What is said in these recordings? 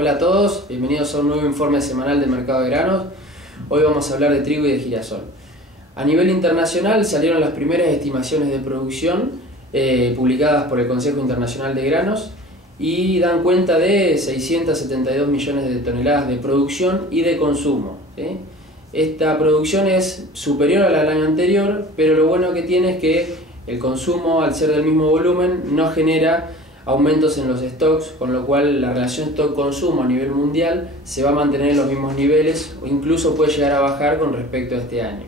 Hola a todos, bienvenidos a un nuevo informe semanal del mercado de granos. Hoy vamos a hablar de trigo y de girasol. A nivel internacional salieron las primeras estimaciones de producción publicadas por el Consejo Internacional de Granos y dan cuenta de 672 millones de toneladas de producción y de consumo, ¿sí? Esta producción es superior a la del año anterior, pero lo bueno que tiene es que el consumo, al ser del mismo volumen, no genera aumentos en los stocks, con lo cual la relación stock-consumo a nivel mundial se va a mantener en los mismos niveles o incluso puede llegar a bajar con respecto a este año.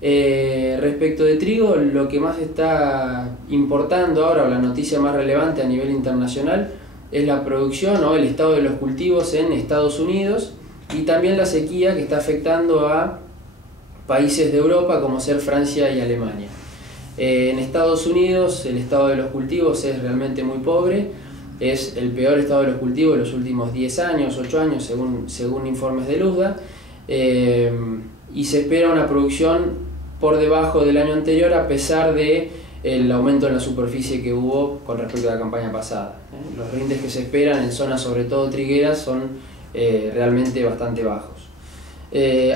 Respecto de trigo, lo que más está importando ahora, o la noticia más relevante a nivel internacional, es la producción o el estado de los cultivos en Estados Unidos y también la sequía que está afectando a países de Europa como ser Francia y Alemania. En Estados Unidos el estado de los cultivos es realmente muy pobre, es el peor estado de los cultivos de los últimos 10 años, 8 años según informes de Luzda, y se espera una producción por debajo del año anterior a pesar de el aumento en la superficie que hubo con respecto a la campaña pasada. Los rindes que se esperan en zonas sobre todo trigueras son realmente bastante bajos.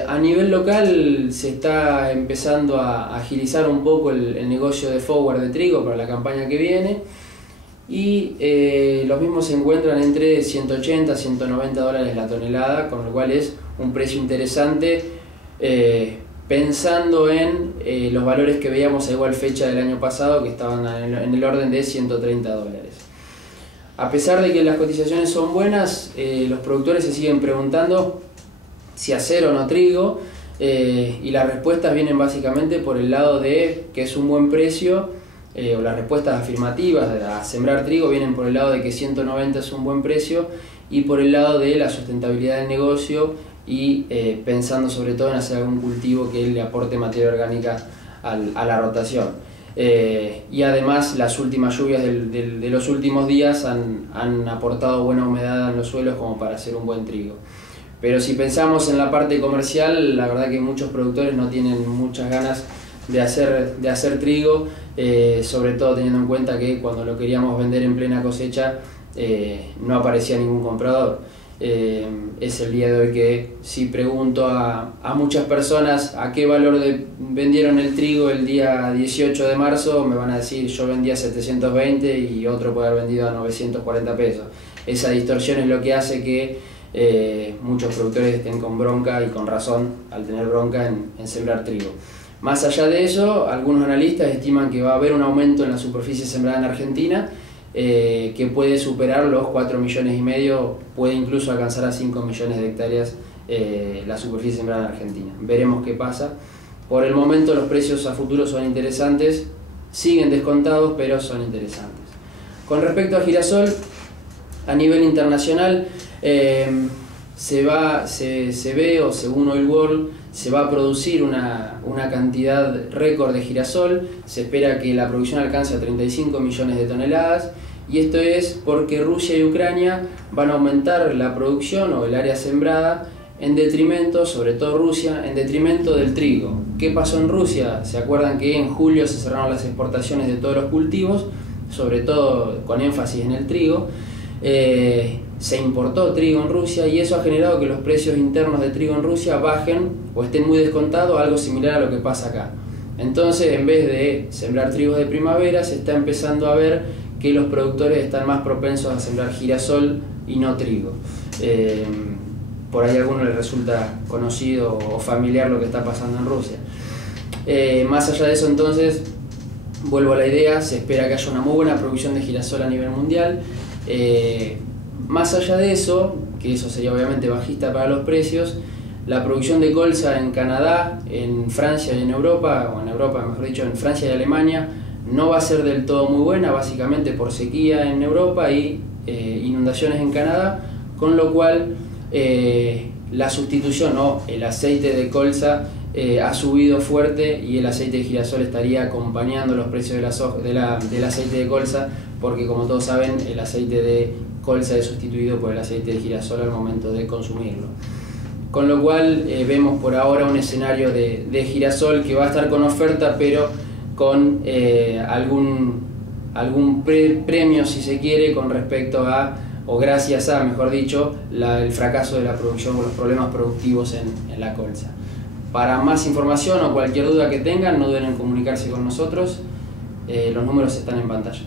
A nivel local se está empezando a agilizar un poco el negocio de forward de trigo para la campaña que viene y los mismos se encuentran entre 180 a 190 dólares la tonelada, con lo cual es un precio interesante pensando en los valores que veíamos a igual fecha del año pasado, que estaban en el orden de 130 dólares. A pesar de que las cotizaciones son buenas, los productores se siguen preguntando si hacer o no trigo, y las respuestas vienen básicamente por el lado de que es un buen precio, o las respuestas afirmativas a sembrar trigo vienen por el lado de que 190 es un buen precio y por el lado de la sustentabilidad del negocio y pensando sobre todo en hacer algún cultivo que le aporte materia orgánica a la rotación. Y además las últimas lluvias de los últimos días han aportado buena humedad en los suelos como para hacer un buen trigo. Pero si pensamos en la parte comercial, la verdad que muchos productores no tienen muchas ganas de hacer trigo, sobre todo teniendo en cuenta que cuando lo queríamos vender en plena cosecha no aparecía ningún comprador. Es el día de hoy que si pregunto a muchas personas a qué valor vendieron el trigo el día 18 de marzo, me van a decir yo vendía 720 y otro puede haber vendido a 940 pesos. Esa distorsión es lo que hace que muchos productores estén con bronca y con razón al tener bronca en sembrar trigo. Más allá de eso, algunos analistas estiman que va a haber un aumento en la superficie sembrada en Argentina que puede superar los 4,5 millones, puede incluso alcanzar a 5 millones de hectáreas la superficie sembrada en Argentina. Veremos qué pasa. Por el momento los precios a futuro son interesantes, siguen descontados pero son interesantes. Con respecto a girasol, a nivel internacional se ve, o según Oil World, se va a producir una cantidad récord de girasol. Se espera que la producción alcance a 35 millones de toneladas y esto es porque Rusia y Ucrania van a aumentar la producción o el área sembrada en detrimento, sobre todo Rusia, en detrimento del trigo. ¿Qué pasó en Rusia? ¿Se acuerdan que en julio se cerraron las exportaciones de todos los cultivos, sobre todo con énfasis en el trigo? Se importó trigo en Rusia y eso ha generado que los precios internos de trigo en Rusia bajen o estén muy descontados, algo similar a lo que pasa acá. Entonces, en vez de sembrar trigos de primavera, se está empezando a ver que los productores están más propensos a sembrar girasol y no trigo. Por ahí a alguno le resulta conocido o familiar lo que está pasando en Rusia. Más allá de eso, entonces, vuelvo a la idea, se espera que haya una muy buena producción de girasol a nivel mundial. Más allá de eso, que eso sería obviamente bajista para los precios, la producción de colza en Canadá, en Francia y en Europa, o en Europa mejor dicho, en Francia y Alemania, no va a ser del todo muy buena, básicamente por sequía en Europa y inundaciones en Canadá, con lo cual la sustitución o el aceite de colza ha subido fuerte y el aceite de girasol estaría acompañando los precios del aceite de colza, porque como todos saben el aceite de colza es sustituido por el aceite de girasol al momento de consumirlo. Con lo cual vemos por ahora un escenario de girasol que va a estar con oferta, pero con algún premio, si se quiere, con respecto a o gracias a, mejor dicho, el fracaso de la producción o los problemas productivos en la colza. Para más información o cualquier duda que tengan, no duden en comunicarse con nosotros. Los números están en pantalla.